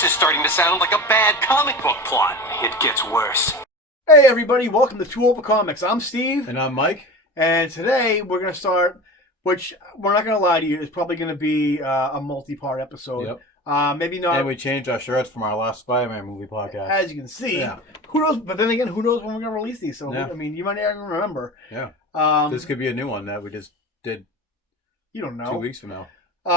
This is starting to sound like a bad comic book plot. It gets worse. Hey everybody, welcome to Two Over Comics. I'm Steve. And I'm Mike. And today we're going to start, which we're not going to lie to you, it's probably going to be a multi-part episode. Yep. Maybe not. And we changed our shirts from our last Spider-Man movie podcast. As you can see. Yeah. Who knows? But then again, who knows when we're going to release these? So, Yeah. I mean, you might not even remember. Yeah. This This could be a new one that we just did you don't know. 2 weeks from now. So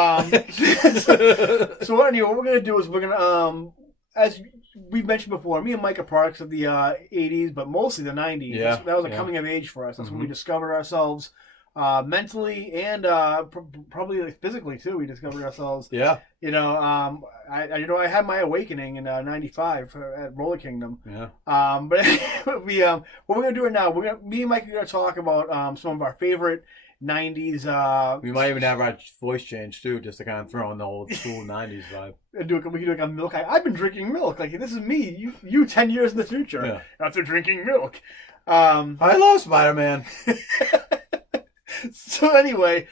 anyway, what we're going to do is we're going to, as we've mentioned before, me and Mike are products of the 80s, but mostly the 90s. Yeah, That was a yeah. coming of age for us. That's when we Mhm. discovered ourselves mentally and probably like physically too. We discovered ourselves. Yeah. You know, I had my awakening in '95 at Roller Kingdom. Yeah. But what we're gonna do right now, me and Mike are gonna talk about some of our favorite '90s. We might even have our voice changed too, just to kind of throw in the old school 90s vibe. We can do like a milk. I've been drinking milk. Like this is me. You 10 years in the future Yeah. after drinking milk. I love Spider-Man. So anyway,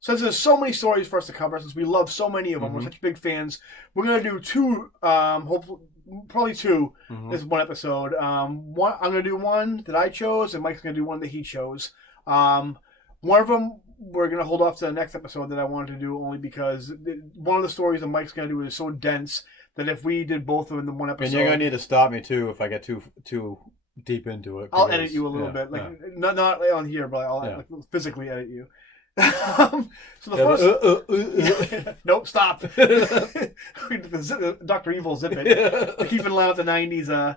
since there's so many stories for us to cover, since we love so many of them, we're Mhm. such big fans, we're gonna do two, hopefully, probably two. Mhm. This one episode. I'm gonna do one that I chose, and Mike's gonna do one that he chose. One of them we're gonna hold off to the next episode that I wanted to do only because one of the stories that Mike's gonna do is so dense that if we did both of them in one episode, And you're going to need to stop me too if I get too deep into it. I'll because- edit you a little yeah, bit, like yeah. not on here, but I'll Yeah. like, physically edit you. So the first, nope, stop. Dr. Evil zip it. Keep in line with the '90s the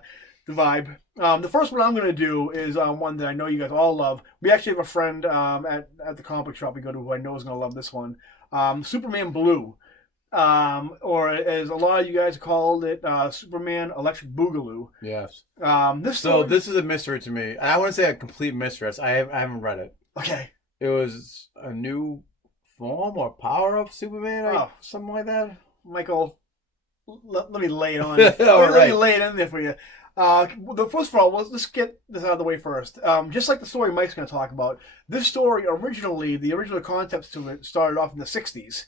vibe. The first one I'm going to do is one that I know you guys all love. We actually have a friend at the comic shop we go to who I know is going to love this one. Superman Blue. Or as a lot of you guys called it, Superman Electric Boogaloo. Yes. This This is a mystery to me. I wouldn't say a complete mystery. I haven't read it. okay. It was a new form or power of Superman or Oh. something like that. Michael, let me lay it on. All Let me right. lay it in there for you. First of all, let's get this out of the way first. Just like the story Mike's going to talk about, this story originally, the original concepts to it started off in the 60s.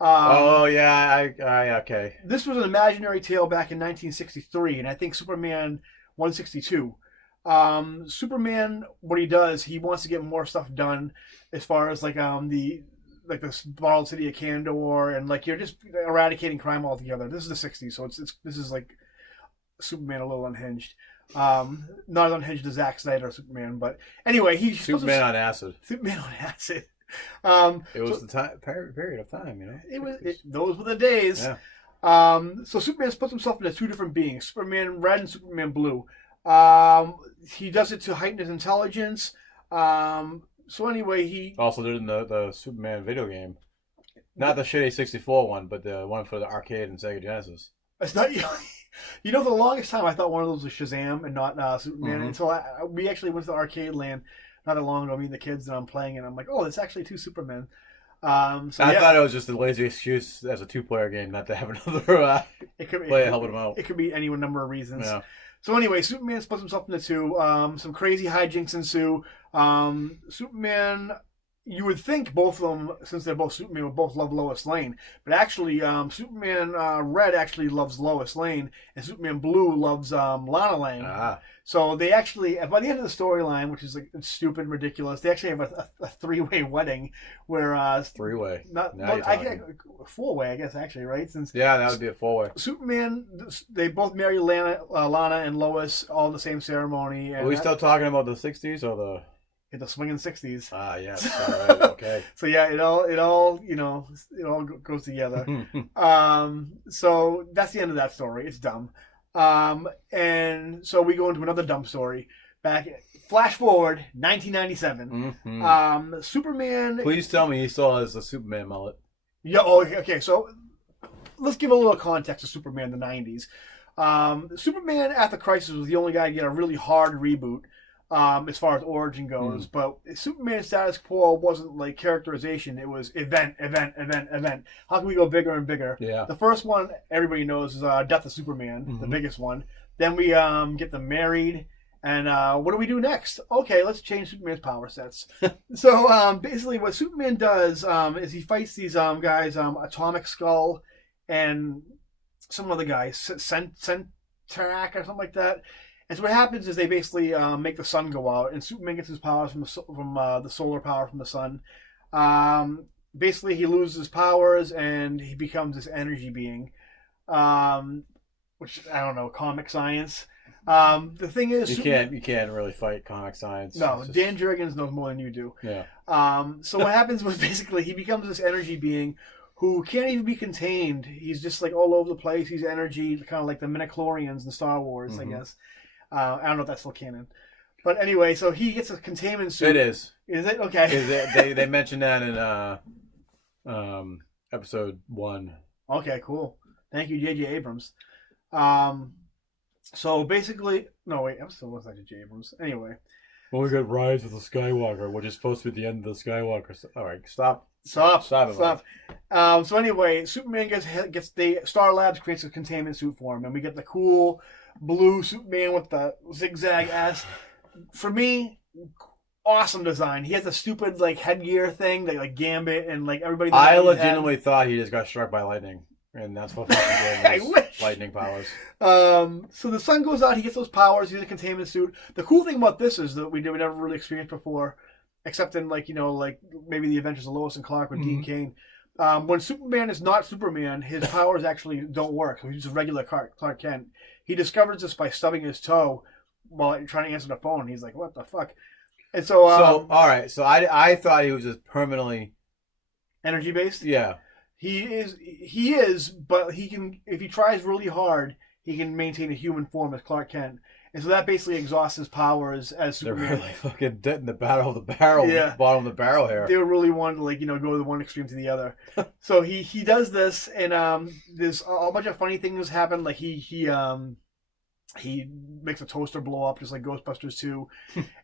Oh yeah, I okay. This was an imaginary tale back in 1963, and I think Superman 162. Superman, what he does, he wants to get more stuff done, as far as like the bottled city of Kandor, and like you're just eradicating crime altogether. This is the 60s, so this is like Superman a little unhinged. Not as unhinged as Zack Snyder Superman, but anyway, he's Superman on acid. Superman on acid. It was the time period of time, you know. Those were the days. Yeah. So Superman splits himself into two different beings, Superman Red and Superman Blue. He does it to heighten his intelligence. So anyway, he Also did in the Superman video game, not the shitty 64 one, but the one for the arcade and Sega Genesis. it's not. You know, for the longest time, I thought one of those was Shazam and not Superman. Mhm. Until we actually went to the arcade land not that long ago. Me and the kids, and I'm playing, and I'm like, oh, it's actually two Supermen. I thought it was just a lazy excuse as a two-player game not to have another it could be player helping him out. It could be any number of reasons. Yeah. So anyway, Superman splits himself into two. Some crazy hijinks ensue. Superman, you would think both of them, since they're both Superman, would both love Lois Lane. But actually, Superman Red actually loves Lois Lane, and Superman Blue loves Lana Lang. Ah. So they actually, by the end of the storyline, which is like stupid and ridiculous, they actually have a three-way wedding where Three-way. not Now you're talking. four-way, I guess actually, right? Since Yeah, that would be a four-way. Superman, they both marry Lana and Lois all in the same ceremony. And Are we still talking about the 60s or the... in the swinging 60s. Ah, yes. All right, okay. So yeah, it all goes together. So that's the end of that story. It's dumb. And so we go into another dumb story. Flash forward, 1997. Mhm. Superman. Please tell me he still has a Superman mullet. Yeah. Oh, okay. So let's give a little context to Superman in the 90s. Superman After Crisis was the only guy to get a really hard reboot. As far as origin goes, but Superman's status quo wasn't like characterization, it was event. How can we go bigger and bigger? Yeah. The first one everybody knows is Death of Superman, the biggest one. Then we get them married, and what do we do next? Okay, let's change Superman's power sets. So basically what Superman does is he fights these guys, Atomic Skull and some other guy, Centrac or something like that. And so what happens is they basically make the sun go out, and Superman gets his powers from the solar power from the sun. Basically, he loses powers and he becomes this energy being, which I don't know, comic science. The thing is, you can't really fight comic science. No, Dan Jurgens knows more than you do. Yeah. So what happens was basically he becomes this energy being who can't even be contained. He's just like all over the place. He's energy, kind of like the midichlorians in Star Wars, I guess. I don't know if that's still canon. But anyway, so he gets a containment suit. It is. Is it? Okay. They mentioned that in episode 1. Okay, cool. Thank you, J.J. Abrams. So basically... No, wait. Episode was that J.J. Abrams. Anyway. Well, we got Rise of the Skywalker, which is supposed to be the end of the Skywalker. All right, stop. Stop. Stop. So anyway, Superman gets the Star Labs creates a containment suit for him, and we get the cool blue Superman with the zigzag ass. For me, awesome design. He has a stupid like headgear thing that like Gambit and like everybody. I legitimately thought he just got struck by lightning, and that's what fucking gave him lightning powers. So the sun goes out. He gets those powers. He's in a containment suit. The cool thing about this is that we never really experienced before, except in like maybe the Adventures of Lois and Clark with Dean Cain. When Superman is not Superman, his powers actually don't work. So he's just a regular Clark Kent. He discovers this by stubbing his toe while trying to answer the phone. He's like, "What the fuck?" And so, all right. So I thought he was just permanently energy based. Yeah, he is, but he can, if he tries really hard, he can maintain a human form as Clark Kent. And so that basically exhausts his powers as Superman. They're really fucking dead in the battle of the barrel. Yeah. Bottom of the barrel here. They really wanted to go to the one extreme to the other. So he does this, and there's a bunch of funny things happen. Like he makes a toaster blow up just like Ghostbusters 2.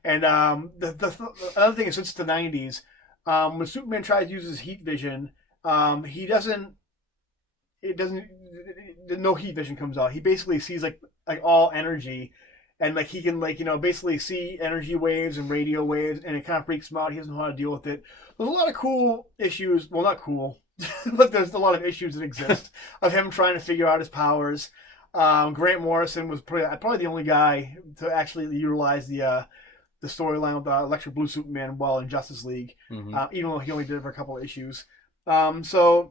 And the other thing is, since the 90s, when Superman tries to use his heat vision, no heat vision comes out. He basically sees like all energy. And like he can basically see energy waves and radio waves, and it kind of freaks him out. He doesn't know how to deal with it. There's a lot of cool issues. Well, not cool, but there's a lot of issues that exist of him trying to figure out his powers. Grant Morrison was probably the only guy to actually utilize the storyline with the Electric Blue Superman well in Justice League, even though he only did it for a couple of issues. So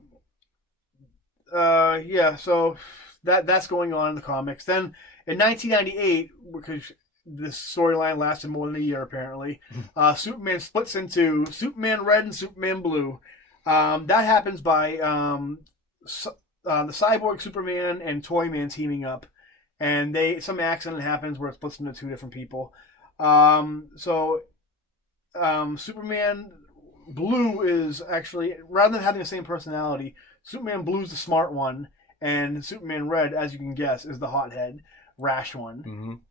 that's going on in the comics. Then in 1998, because this storyline lasted more than a year apparently, Superman splits into Superman Red and Superman Blue. That happens by the Cyborg Superman and Toyman teaming up, and some accident happens where it splits into two different people. Superman Blue is actually, rather than having the same personality, Superman Blue's the smart one, and Superman Red, as you can guess, is the hothead, rash one.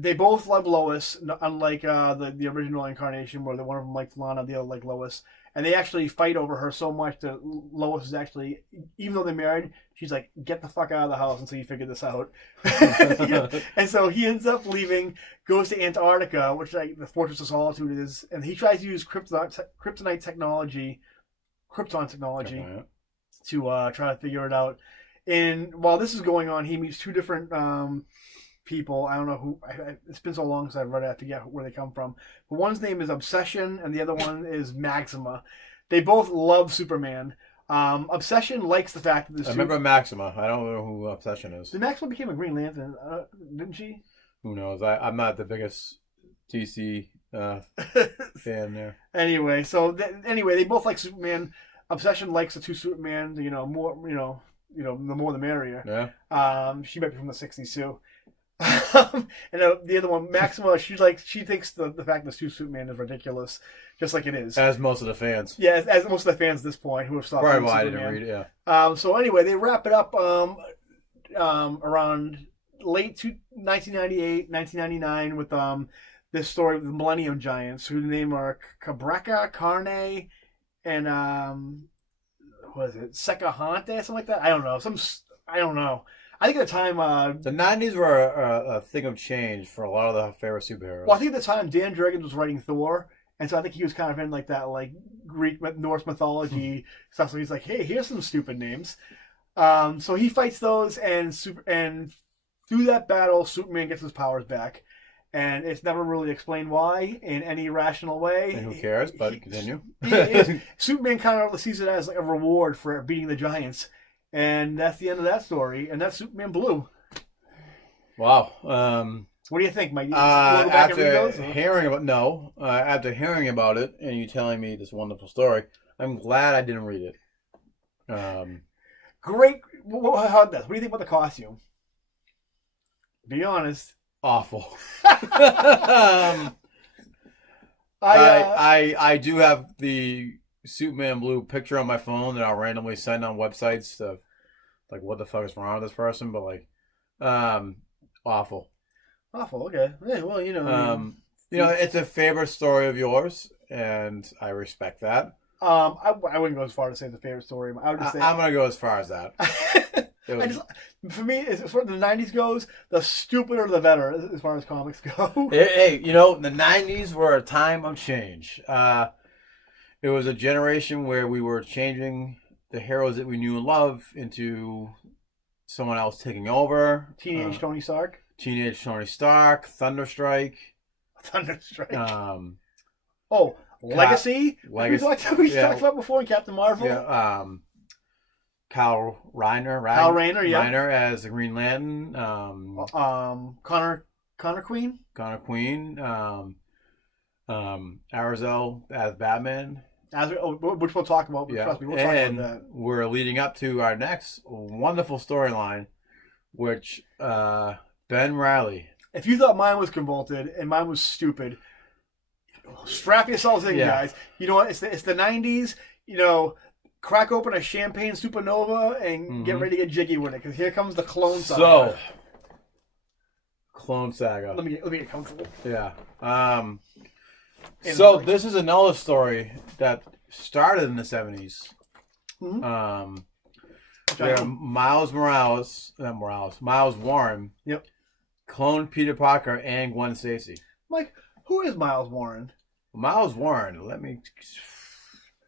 They both love Lois, unlike the original incarnation where one of them liked Lana, the other liked Lois. And they actually fight over her so much that Lois is actually, even though they're married, she's like, "Get the fuck out of the house until you figure this out." And so he ends up leaving, goes to Antarctica, which the Fortress of Solitude is, and he tries to use Krypton technology to try to figure it out. And while this is going on, he meets two different people. I don't know who. It's been so long since I've read it, I forget where they come from. But one's name is Obsession, and the other one is Maxima. They both love Superman. Obsession likes the fact that I remember Maxima. I don't know who Obsession is. The Maxima became a Green Lantern, didn't she? Who knows? I'm not the biggest DC fan there. Anyway, they both like Superman. Obsession likes the two Superman. More. The more the merrier. Yeah. She might be from the 60s too. And the other one, Maxima, she thinks the fact that two Superman is ridiculous, just like it is. As most of the fans. Yeah, as most of the fans at this point who have stopped reading Superman. I didn't read it, yeah. So anyway, they wrap it up around late 1998, 1999 with this story with the Millennium Giants, whose name are Cabraca, Carne, and what is it, Secahante, something like that? I don't know. I think at the time... the 90s were a thing of change for a lot of the favorite superheroes. Well, I think at the time, Dan Jurgens was writing Thor, and so I think he was kind of in like that Greek, Norse mythology stuff, so he's like, hey, here's some stupid names. So he fights those, and through that battle, Superman gets his powers back, and it's never really explained why in any rational way. And who cares? But continue. Superman kind of sees it as like a reward for beating the Giants, and that's the end of that story. And that's Superman Blue. Wow. What do you think, Mike? After hearing about it and you telling me this wonderful story, I'm glad I didn't read it. Great. What do you think about the costume? Be honest. Awful. I I do have the Superman Blue picture on my phone that I'll randomly send on websites to, like, what the fuck is wrong with this person? But like, awful. Awful. Okay. Yeah, well, it's a favorite story of yours, and I respect that. I wouldn't go as far to say it's a favorite story. I would just say I'm gonna go as far as that. For me, as far as the '90s goes, the stupider the better, as far as comics go. Hey, the '90s were a time of change. It was a generation where we were changing the heroes that we knew and loved into someone else taking over. Teenage Tony Stark. Thunderstrike. Legacy. Legacy. We talked about before in Captain Marvel. Yeah. Kyle Rayner. Yeah. Rayner as the Green Lantern. Connor Queen. Arizal as Batman. Which we'll talk about. Yeah. Trust me, we'll talk about that. We're leading up to our next wonderful storyline, which Ben Reilly. If you thought mine was convoluted and mine was stupid, strap yourselves in, guys. You know what? It's the '90s. Crack open a champagne supernova and get ready to get jiggy with it, because here comes the Clone Saga. So, Clone Saga. Let me get comfortable. Yeah. So this is another story that started in the '70s. Mm-hmm. Where Miles Warren. Yep. Cloned Peter Parker and Gwen Stacy. Mike, who is Miles Warren? Miles Warren. Let me.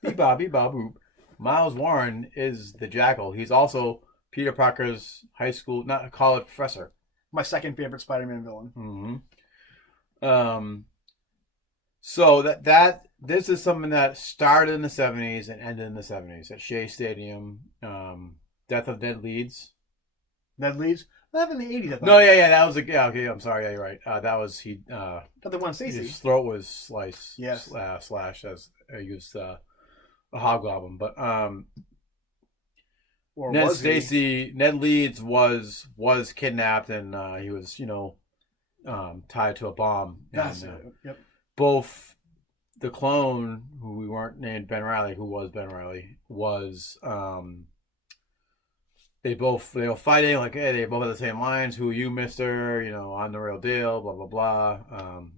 Boop. Miles Warren is the Jackal. He's also Peter Parker's college professor. My second favorite Spider-Man villain. Mm-hmm. So this is something that started in the '70s and ended in the '70s at Shea Stadium. Death of Ned Leeds. Ned Leeds? That happened in the '80s. No, yeah, that was okay. I'm sorry. Yeah, you're right. That was he. But the one Stacy. His throat was sliced. Yes. Slashed as he used a hobgoblin, but Ned Leeds was kidnapped, and he was tied to a bomb. That's and, it. Yep. Both the clone, who we weren't named Ben Reilly, who was Ben Reilly, was they were fighting, like, hey, they both had the same lines. Who are you, mister? I'm the real deal, blah, blah, blah.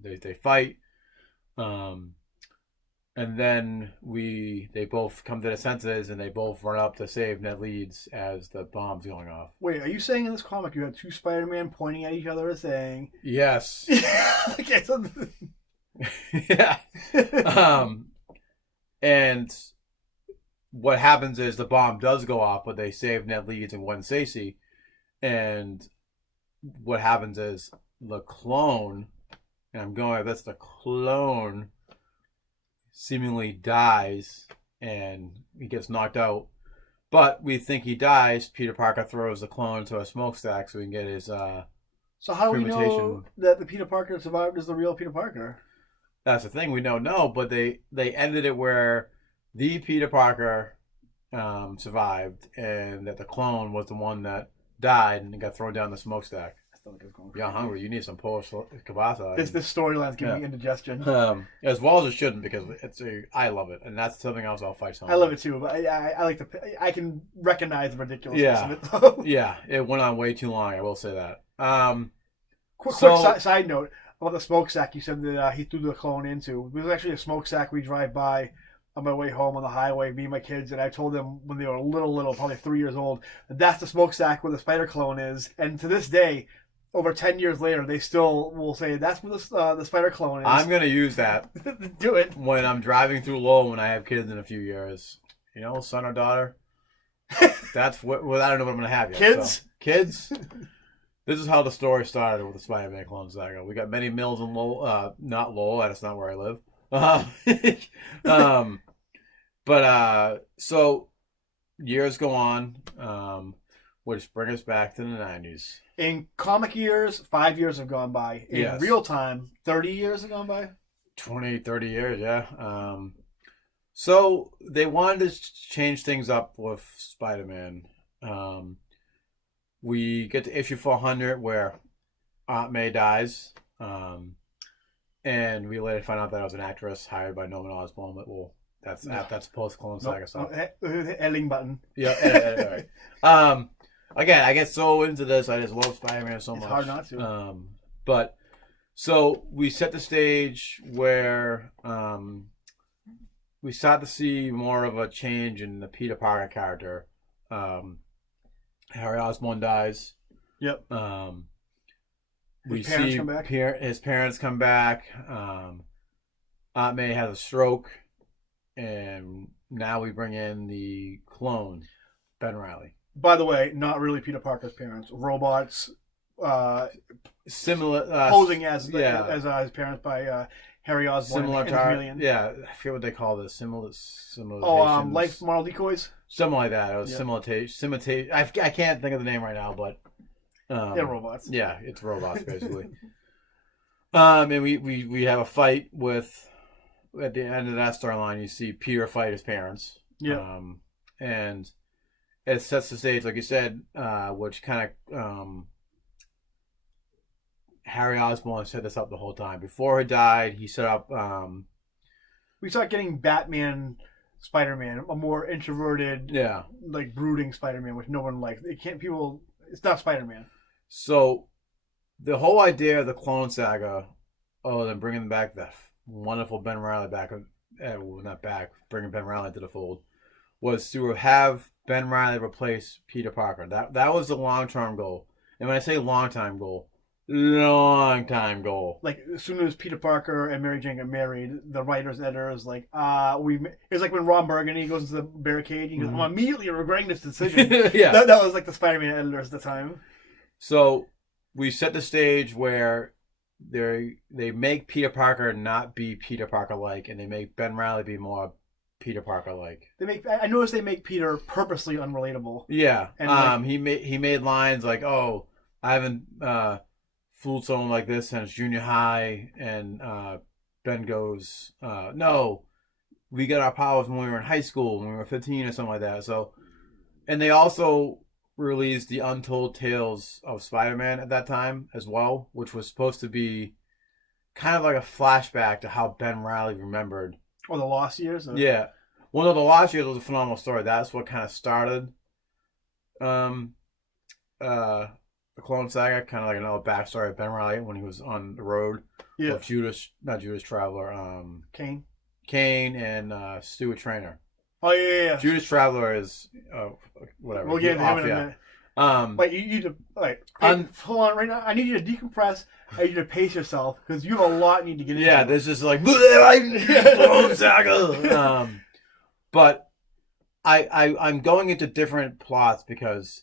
They fight. And then they both come to their senses, and they both run up to save Ned Leeds as the bomb's going off. Wait, are you saying in this comic you had two Spider-Man pointing at each other saying... Yes. Okay, so... Yeah. And what happens is the bomb does go off, but they save Ned Leeds and Gwen Stacy. And what happens is the clone, and that's the clone, seemingly dies, and he gets knocked out. But we think he dies. Peter Parker throws the clone into a smokestack so we can get his So how do we know that the Peter Parker that survived is the real Peter Parker? That's the thing, we don't know, but they ended it where the Peter Parker survived, and that the clone was the one that died and got thrown down the smokestack. You're hungry. You need some Polish kielbasa. This storyline's giving me indigestion. As well as it shouldn't, because I love it, and that's something else I'll fight someone. I love it too, but I can recognize the ridiculousness of it. Though. Yeah, it went on way too long. I will say that. Quick side note about the smokestack you said that he threw the clone into. It was actually a smokestack we drive by on my way home on the highway, me and my kids, and I told them when they were little, probably 3 years old, that's the smokestack where the spider clone is. And to this day, over 10 years later, they still will say that's where the spider clone is. I'm going to use that. Do it. When I'm driving through Lowell when I have kids in a few years. Son or daughter, That's what. Well, I don't know what I'm gonna have yet. Kids? So, kids. This is how the story started with the Spider-Man Clone Saga. We got many mills in Lowell, not Lowell. That's not where I live. So years go on, which bring us back to the 90s. In comic years, 5 years have gone by. In Yes. real time, 30 years have gone by. 20, 30 years, yeah. So they wanted to change things up with Spider-Man. We get to issue 400 where Aunt May dies. And we later find out that it was an actress hired by Norman Osborn. But that's post Clone Saga stuff. Editing button. Yeah, all right. Again, I get so into this. I just love Spider-Man so much. It's hard not to. But so we set the stage where we start to see more of a change in the Peter Parker character. Harry Osborn dies. Yep. We His parents see come back. his parents come back. Aunt May has a stroke, and now we bring in the clone, Ben Reilly. By the way, not really Peter Parker's parents. Robots Similar, posing as his parents by Harry Osborn. similar and to our, Chameleon. yeah. I forget what they call this. Similar. Life model decoys. Something like that. It was simulation. I can't think of the name right now, but They're robots. Yeah, it's robots basically. And we have a fight with. At the end of that storyline, you see Peter fight his parents. Yeah. And it sets the stage, like you said, which kind of Harry Osborn set this up the whole time. Before he died, he set up. We start getting Batman, Spider-Man, a more introverted, like brooding Spider-Man, which no one likes. It's not Spider-Man. So, the whole idea of the Clone Saga, other than bringing back the wonderful Ben Reilly back, bringing Ben Reilly to the fold, was to have Ben Reilly replace Peter Parker. That was the long-term goal. And when I say long-time goal, long-time goal. Like, as soon as Peter Parker and Mary Jane get married, the writers, editors, like, it's like when Ron Burgundy goes into the barricade, he goes, I'm immediately regretting this decision. Yeah. That was like the Spider-Man editors at the time. So, we set the stage where they make Peter Parker not be Peter Parker-like, and they make Ben Reilly be more Peter Parker-like. I noticed they make Peter purposely unrelatable. Yeah. And he made lines like, "Oh, I haven't fooled someone like this since junior high," and Ben goes, "No, we got our powers when we were in high school, when we were 15 or something like that." So, and they also released the Untold Tales of Spider-Man at that time as well, which was supposed to be kind of like a flashback to how Ben Reilly remembered. Or the Lost Years? Yeah. Well, no, the Lost Years was a phenomenal story. That's what kind of started the Clone Saga, kind of like another backstory of Ben Reilly when he was on the road with Judas Traveler, Kane and Stuart Traynor. Oh, yeah. Judas Traveler is whatever. We'll get into him in a minute. Wait, you need to hold on right now. I need you to decompress. I need you to pace yourself because you have a lot you need to get into. Yeah, there's just like Clone Saga. But I'm going into different plots because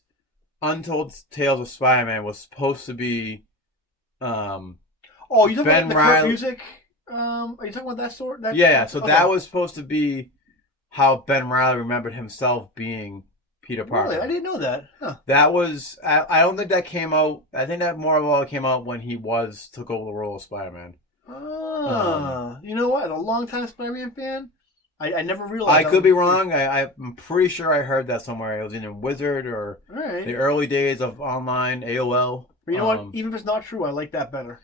Untold Tales of Spider-Man was supposed to be. You talking Ben about the Reilly music? Are you talking about that sort? So that was supposed to be how Ben Reilly remembered himself being Peter Parker. Really? I didn't know that. Huh. That was. I don't think that came out. I think that more of all came out when he took over the role of Spider-Man. You know what? As a longtime Spider-Man fan, I never realized. I could be wrong. I'm pretty sure I heard that somewhere. It was in Wizard or the early days of online AOL. But you know what? Even if it's not true, I like that better.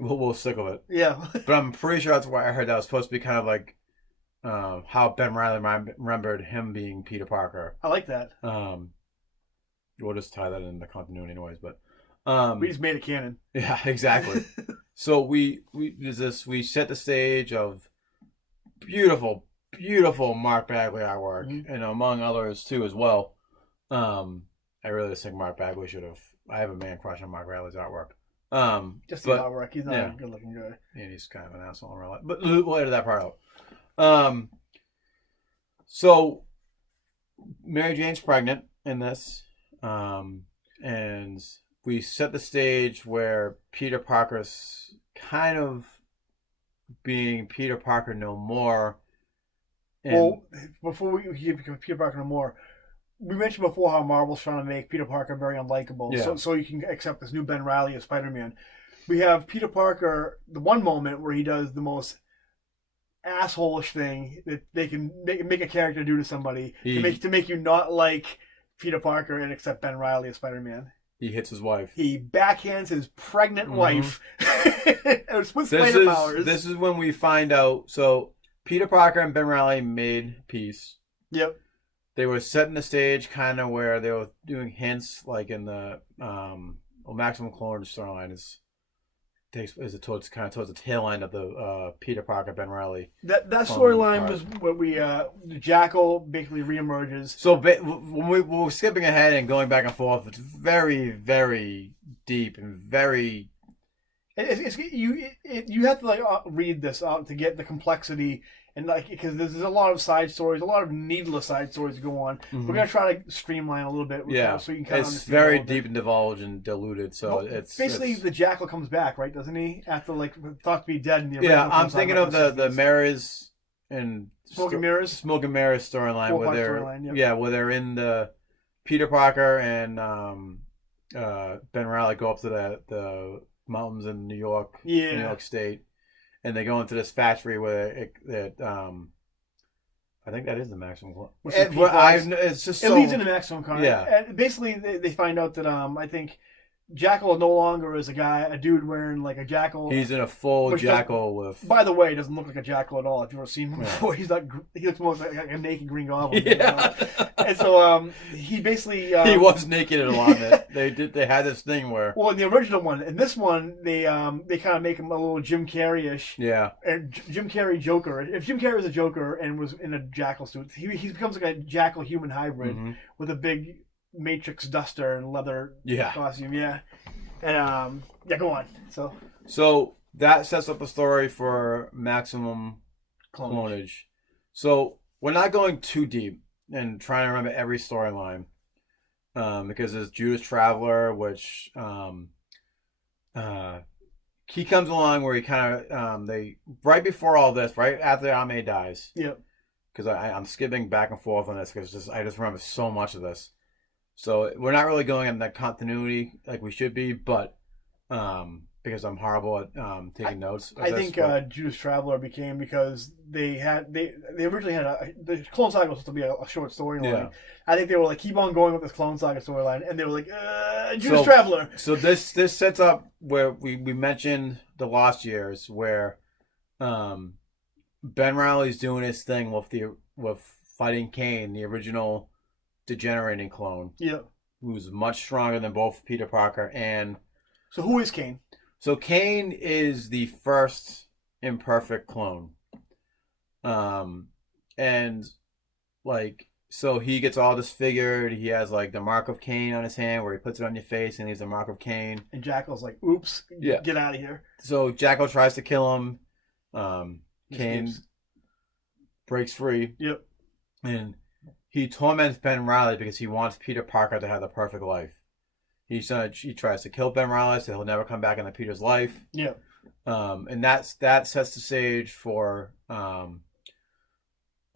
We'll stick with it. Yeah. But I'm pretty sure that's why I heard that was supposed to be kind of like how Ben Reilly remembered him being Peter Parker. I like that. We'll just tie that in the continuity anyways, but we just made it canon. Yeah, exactly. So we set the stage of beautiful Mark Bagley artwork, and among others too as well. I really just think Mark Bagley should have. I have a man crush on Mark Bagley's artwork. Just the artwork. He's not a good looking guy. And he's kind of an asshole in real life. But we'll edit that part out. So Mary Jane's pregnant. in this, and we set the stage where Peter Parker's kind of being Peter Parker no more. And Well, before we get Peter Parker no more, we mentioned before how Marvel's trying to make Peter Parker very unlikable, Yeah. so you can accept this new Ben Reilly as Spider-Man. We have Peter Parker, the one moment where he does the most asshole-ish thing that they can make a character do to somebody to make you not like Peter Parker and accept Ben Reilly as Spider-Man. he hits his wife. He backhands his pregnant wife with This spider powers. This is when we find out. So Peter Parker and Ben Reilly made peace. Yep. They were setting the stage kind of where they were doing hints, like in the Maximum Clone storyline towards the tail end of the Peter Parker Ben Reilly. That storyline was what we Jackal basically reemerges. So when we're skipping ahead and going back and forth, it's very, very deep and very. You have to like read this out to get the complexity and like because there's a lot of side stories, a lot of needless side stories to go on. Mm-hmm. We're gonna try to streamline a little bit, so you can kind of. It's very deep and divulged and diluted. So it's basically the Jackal comes back, right? Doesn't he? After like thought to be dead in the original. Yeah, I'm thinking of the mirrors and Smoke and Mirrors storyline where they're where they're in the Peter Parker and Ben Reilly go up to the mountains in New York, New York State, and they go into this factory where I think that is the Maximum Clone. It's just it leads into Maximum Clone. Yeah, and basically they find out that I think Jackal no longer is a dude wearing like a Jackal. He's in a full Jackal with. By the way, he doesn't look like a Jackal at all. If you've ever seen him before, he's not. He looks more like a naked Green Goblin. Yeah. And so he basically he was naked in a lot of it. They had this thing where. Well, in the original one, in this one, they kind of make him a little Jim Carrey-ish. Yeah. And Jim Carrey Joker. If Jim Carrey was a Joker and was in a Jackal suit, he becomes like a Jackal human hybrid with a big Matrix duster and leather costume, and go on. So that sets up the story for Maximum Clonage. So we're not going too deep and trying to remember every storyline, because there's Judas Traveler, which he comes along where he kind of they right before all this, right after Aunt May dies. Yep. Because I'm skipping back and forth on this because I just remember so much of this. So we're not really going in that continuity like we should be, but because I'm horrible at taking notes. I think Judas Traveler became because they originally had the Clone Saga was supposed to be a short storyline. Yeah. I think they were like keep on going with this Clone Saga storyline, and they were like Judas Traveler. So this sets up where we mentioned the Lost Years, where Ben Reilly's doing his thing with fighting Kane, the original degenerating clone. Yeah. Who's much stronger than both Peter Parker and. So who is Kane? So Kane is the first imperfect clone. And like so he gets all disfigured. He has like the mark of Kane on his hand where he puts it on your face and he's the mark of Kane. And Jackal's like, oops, get out of here. So Jackal tries to kill him. Kane breaks free. Yep. And he torments Ben Reilly because he wants Peter Parker to have the perfect life. He tries to kill Ben Reilly so he'll never come back into Peter's life. Yeah. And that sets the stage for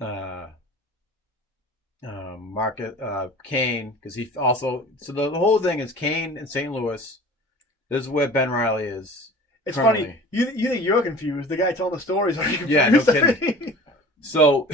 Kane, because he also the whole thing is Kane in St. Louis. This is where Ben Reilly is. It's currently. Funny. You think you're confused. The guy telling the stories are confused. Yeah, no kidding. So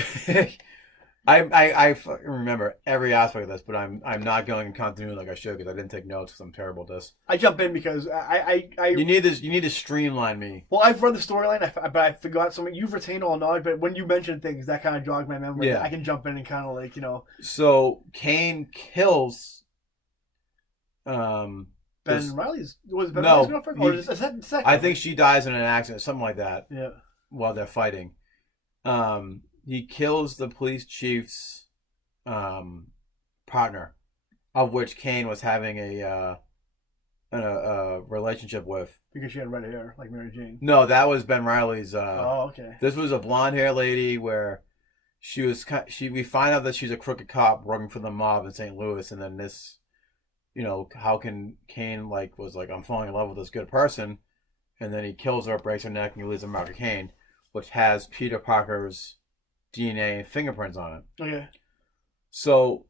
I remember every aspect of this, but I'm not going in continuity like I should because I didn't take notes because I'm terrible at this. I jump in because I you need to streamline me. Well, I've read the storyline, but I forgot something. You've retained all knowledge, but when you mention things, that kind of jogs my memory. Yeah. I can jump in and kind of like So Kane kills. Ben Reilly's was Ben Reilly's girlfriend, or is that second? I think she dies in an accident, something like that. Yeah. While they're fighting, he kills the police chief's partner, of which Kane was having a relationship with. Because she had red hair, like Mary Jane. No, that was Ben Reilly's. Oh, okay. This was a blonde hair lady where we find out that she's a crooked cop working for the mob in St. Louis, and then this, how can Kane was like, I'm falling in love with this good person, and then he kills her, breaks her neck, and he leaves a mark of Kane, which has Peter Parker's DNA and fingerprints on it. Okay. So,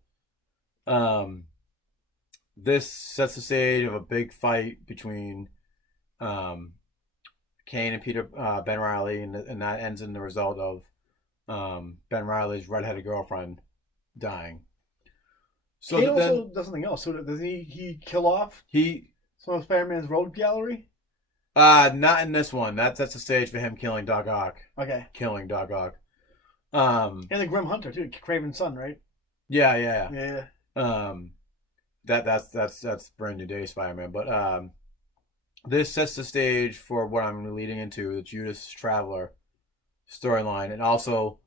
this sets the stage of a big fight between Kane and Ben Reilly, and that ends in the result of Ben Reilly's redheaded girlfriend dying. So Kane also does something else. So does he kill off some of Spider-Man's road gallery? Not in this one. That sets the stage for him killing Doc Ock. Okay. Killing Doc Ock. And the Grim Hunter too, Kraven's son, right? Yeah. That's Brand New Day Spider-Man. But this sets the stage for what I'm leading into, the Judas Traveler storyline, and also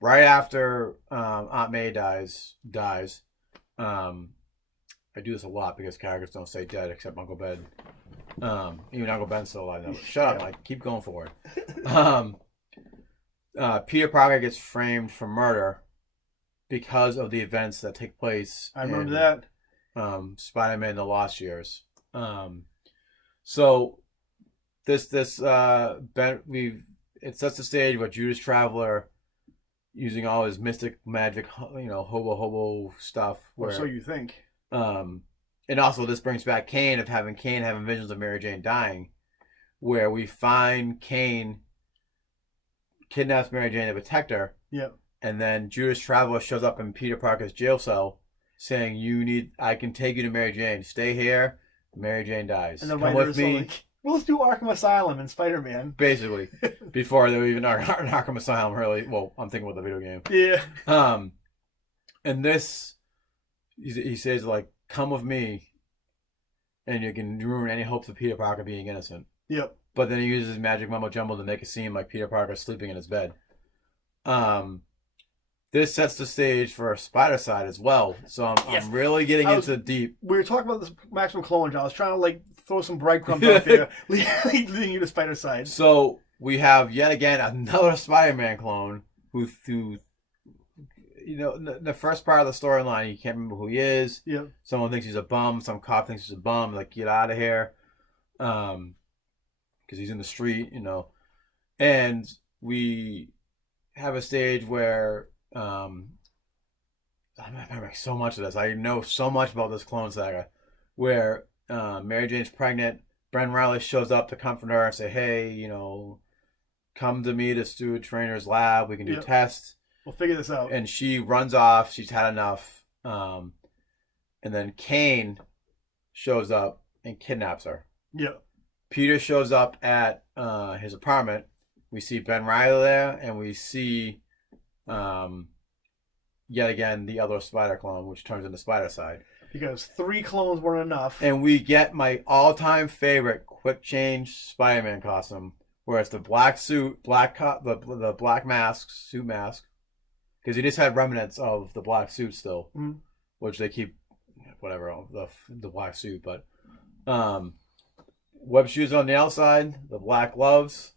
right after Aunt May dies. I do this a lot because characters don't stay dead except Uncle Ben. Even Uncle Ben's still alive now. Shut up, Mike. Keep going forward. Peter Parker gets framed for murder because of the events that take place. I remember that. Spider-Man: The Lost Years. So it sets the stage with Judas Traveler using all his mystic magic, hobo stuff. Or so you think. And also this brings back Kane having visions of Mary Jane dying, where we find Kane kidnaps Mary Jane to protect her. Yep. And then Judas Traveler shows up in Peter Parker's jail cell saying, I can take you to Mary Jane. Stay here. Mary Jane dies. And the Come with me. Like, well, let's do Arkham Asylum and Spider-Man. Basically. Before they were even Arkham Asylum, really. Well, I'm thinking about the video game. Yeah. And this, he says, like, come with me, and you can ruin any hopes of Peter Parker being innocent. Yep. But then he uses his magic mumbo jumbo to make it seem like Peter Parker is sleeping in his bed. This sets the stage for a Spider side as well. So I'm really getting into deep. We were talking about this Maximum Clone. I was trying to throw some breadcrumbs out there, leading you to Spider side. So we have yet again another Spider-Man clone who the first part of the storyline, you can't remember who he is. Yeah. Someone thinks he's a bum. Some cop thinks he's a bum. Like, get out of here. Because he's in the street, And we have a stage where I remember so much of this. I know so much about this Clone Saga, where Mary Jane's pregnant. Ben Reilly shows up to comfort her and say, hey, come to me to Stuart Trainer's lab. We can do tests. We'll figure this out. And she runs off. She's had enough. And then Kane shows up and kidnaps her. Yeah. Peter shows up at his apartment. We see Ben Reilly there, and we see yet again the other Spider clone, which turns into Spider side. Because 3 clones weren't enough. And we get my all-time favorite quick change Spider-Man costume, where it's the black suit, the black mask, suit mask. Because he just had remnants of the black suit still, which they keep, whatever, the black suit. But web shoes on the outside, the black gloves,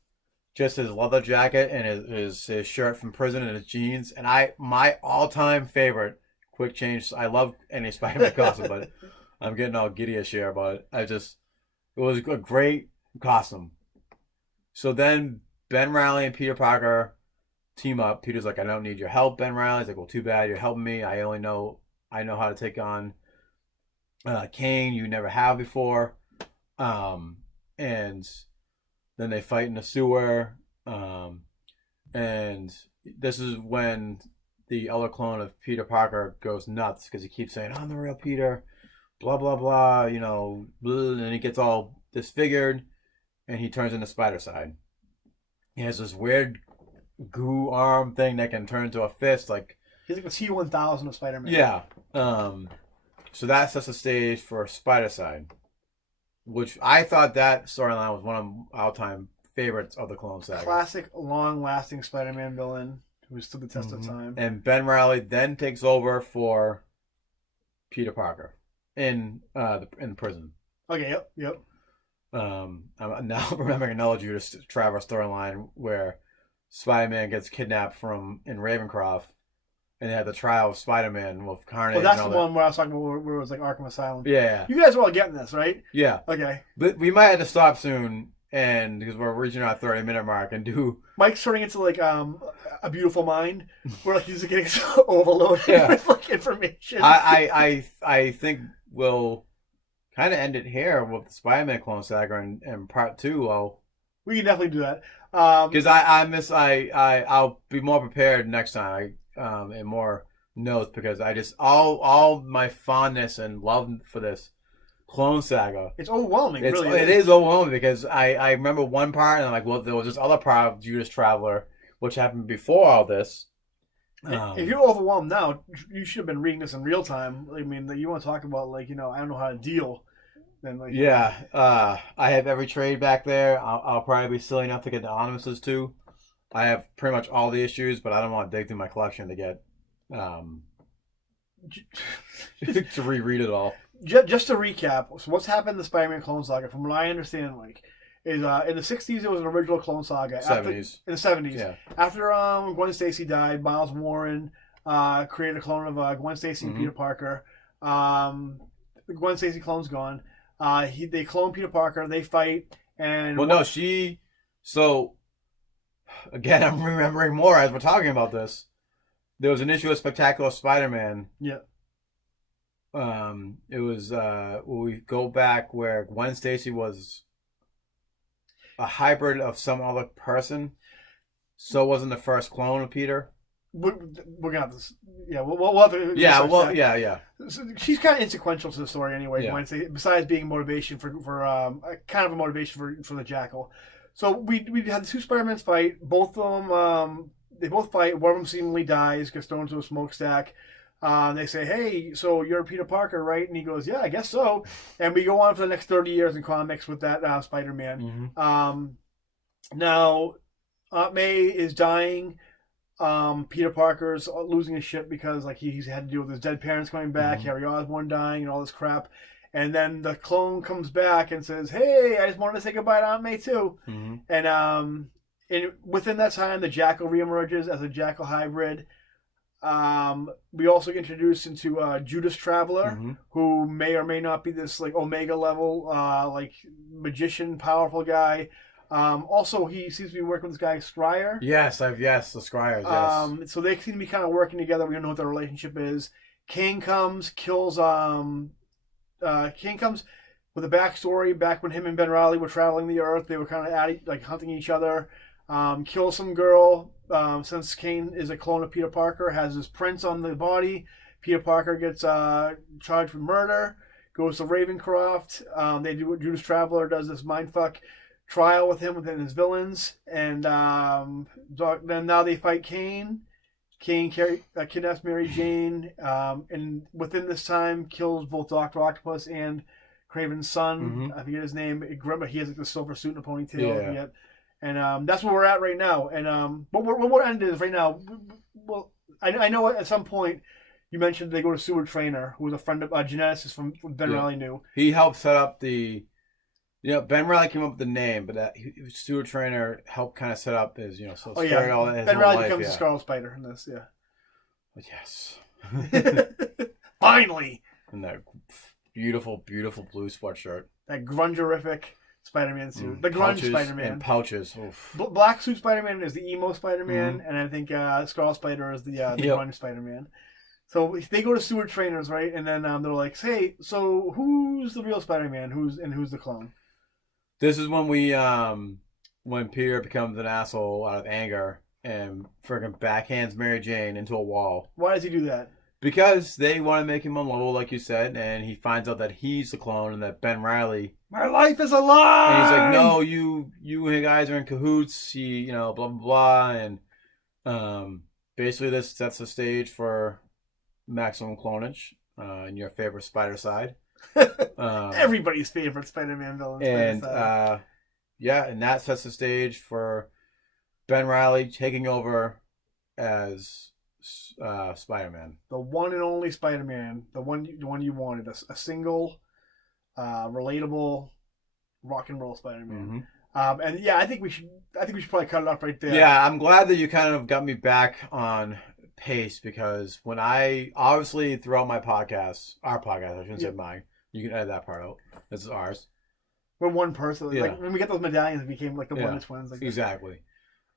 just his leather jacket and his shirt from prison and his jeans. And my all-time favorite quick change. I love any Spider-Man costume, but I'm getting all giddy-ish here. But it was a great costume. So then Ben Reilly and Peter Parker team up. Peter's like, I don't need your help, Ben Reilly's like, well, too bad, you're helping me. I know how to take on Kane. You never have before. And then they fight in the sewer. And this is when the other clone of Peter Parker goes nuts because he keeps saying, I'm the real Peter, blah, blah, blah, and he gets all disfigured and he turns into Spider side. He has this weird goo arm thing that can turn into a fist. He's like the T-1000 of Spider-Man. Yeah. So that sets the stage for Spider side, which I thought that storyline was one of all-time favorites of the Clone Saga. Classic, long-lasting Spider-Man villain who stood the test of time. And Ben Reilly then takes over for Peter Parker in prison. Okay. Yep. I'm now remembering another Judas Traveler storyline where Spider-Man gets kidnapped in Ravencroft, and they had the trial of Spider-Man with Carnage. Well, that's and the all one where I was talking about where it was like Arkham Asylum. that. Yeah, You guys are all getting this, right? yeah. Okay. But we might have to stop soon, and because we're reaching our 30-minute mark, and do. Mike's turning into like A Beautiful Mind, where like he's getting so overloaded with like information. I think we'll kind of end it here with the Spider-Man Clone Saga and part 2. We can definitely do that. Because I'll be more prepared next time. And more notes, because I just all my fondness and love for this Clone Saga. It's overwhelming. It is overwhelming, because I remember one part, and I'm like, well, there was this other part of Judas Traveler, which happened before all this. If you're overwhelmed now, you should have been reading this in real time. I mean, you want to talk about like I don't know how to deal. Then like I have every trade back there. I'll probably be silly enough to get the omnibuses too. I have pretty much all the issues, but I don't want to dig through my collection to get to reread it all. Just to recap, so what's happened in the Spider-Man Clone Saga, from what I understand, like, is in the 60s it was an original Clone Saga. 70s. In the 70s. Yeah. After Gwen Stacy died, Miles Warren created a clone of Gwen Stacy and Peter Parker. The Gwen Stacy clone's gone. They clone Peter Parker. They fight. So, again, I'm remembering more as we're talking about this. There was an issue of Spectacular Spider-Man. Yeah. It was we go back where Gwen Stacy was a hybrid of some other person. So wasn't the first clone of Peter. We're gonna have this. Yeah, we'll have to. Yeah. So she's kind of insequential to the story anyway. Yeah. Wednesday, besides being motivation for kind of a motivation for the Jackal. So we had the two Spider-Men fight. Both of them they both fight. One of them seemingly dies, gets thrown into a smokestack. They say, "Hey, so you're Peter Parker, right?" And he goes, "Yeah, I guess so." And we go on for the next 30 years in comics with that Spider-Man. Now, Aunt May is dying. Peter Parker's losing his shit because like he's had to deal with his dead parents coming back, Harry Osborn dying, and all this crap. And then the clone comes back and says, "Hey, I just wanted to say goodbye to Aunt May too." And within that time, the Jackal reemerges as a Jackal hybrid. We also introduced into Judas Traveler, who may or may not be this like Omega level, like magician, powerful guy. Also, he seems to be working with this guy Scryer. Yes, the Scryers. Yes. So they seem to be kind of working together. We don't know what their relationship is. King comes, kills. King comes with a backstory. Back when him and Ben Reilly were traveling the Earth, they were kind of hunting each other. Kills some girl. Since Kane is a clone of Peter Parker, has his prints on the body. Peter Parker gets charged with murder. Goes to Ravencroft. Judas Traveler does this mindfuck trial with him within his villains, and then now they fight Kane. Kane kidnaps Mary Jane, and within this time kills both Dr. Octopus and Kraven's son. I forget his name. Remember, he has like the silver suit and a ponytail. Yeah. And that's where we're at right now. And but what end is right now? Well, I know at some point you mentioned they go to Seward Trainer, who was a friend of geneticist from Ben Reilly knew. He helped set up the. Ben Reilly came up with the name, but Stuart Trainer helped kind of set up his, all his Ben Reilly becomes the Scarlet Spider in this, But yes. Finally! And that beautiful, beautiful blue sweatshirt. That grungerific Spider-Man suit. The grunge Spider-Man. And pouches. Black suit Spider-Man is the emo Spider-Man, and I think Scarlet Spider is the grunge Spider-Man. So they go to Seward Trainers, right? And then they're like, "Hey, so who's the real Spider-Man? Who's the clone?" This is when when Peter becomes an asshole out of anger and friggin' backhands Mary Jane into a wall. Why does he do that? Because they want to make him unlovable, like you said, and he finds out that he's the clone and that Ben Reilly. My life is a lie! And he's like, "No, you guys are in cahoots. Blah blah blah." And basically, this sets the stage for maximum clonage in your favorite spider side. Everybody's favorite Spider-Man villain. And and that sets the stage for Ben Reilly taking over as Spider-Man, the one and only Spider-Man, the one you wanted, a single, relatable, rock and roll Spider-Man. And yeah, I think we should probably cut it off right there. Yeah, I'm glad that you kind of got me back on pace, because when I obviously throughout my podcast, our podcast, I shouldn't say mine. You can edit that part out. This is ours. We're one person. Yeah. Like when we get those medallions, it became like the Wonder Twins. Like exactly.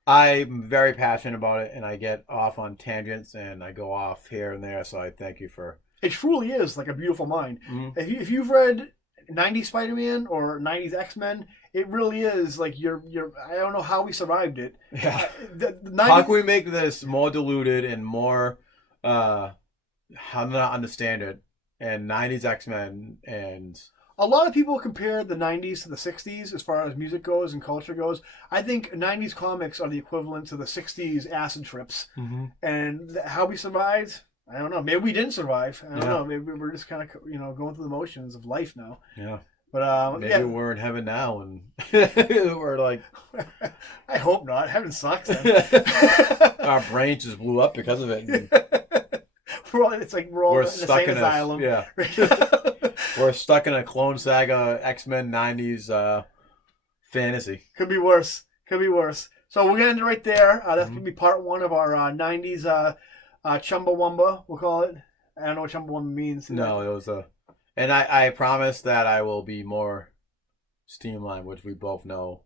I'm very passionate about it, and I get off on tangents, and I go off here and there. So I thank you for. It truly is like a beautiful mind. Mm-hmm. If you've read 90s Spider-Man or 90s X-Men, it really is like you're. I don't know how we survived it. Yeah. The 90s, how can we make this more diluted and more? How to not understand it? And 90s X-Men and. A lot of people compare the 90s to the 60s as far as music goes and culture goes. I think 90s comics are the equivalent to the 60s acid trips. Mm-hmm. And how we survived, I don't know. Maybe we didn't survive. I don't know. Maybe we're just kind of, going through the motions of life now. Yeah. But maybe we're in heaven now, and we're like. I hope not. Heaven sucks. Our brain just blew up because of it. We're all in the same asylum. Yeah. We're stuck in a Clone Saga X-Men 90s fantasy. Could be worse. So we're going to end it right there. That's going to be part one of our 90s Chumbawamba, we'll call it. I don't know what Chumbawamba means. No, it was a... And I promise that I will be more streamlined, which we both know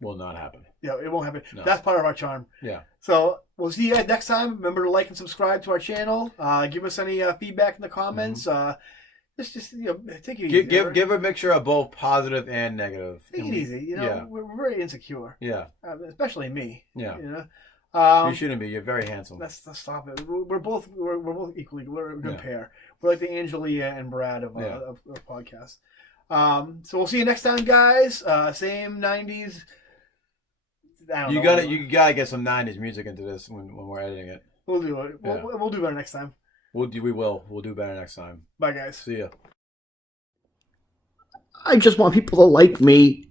will not happen. Yeah, it won't happen. No. That's part of our charm. Yeah. So we'll see you guys next time. Remember to like and subscribe to our channel. Give us any feedback in the comments. Just take it easy. Give a mixture of both positive and negative. Take it easy. We're very insecure. Yeah. Especially me. Yeah. You shouldn't be. You're very handsome. Let's stop it. We're both equally. We're a good pair. We're like the Angelia and Brad of podcasts. So we'll see you next time, guys. Same 90s. You gotta get some 90s music into this when we're editing it. We'll do it. We'll do better next time. We'll do better next time. Bye, guys. See ya. I just want people to like me.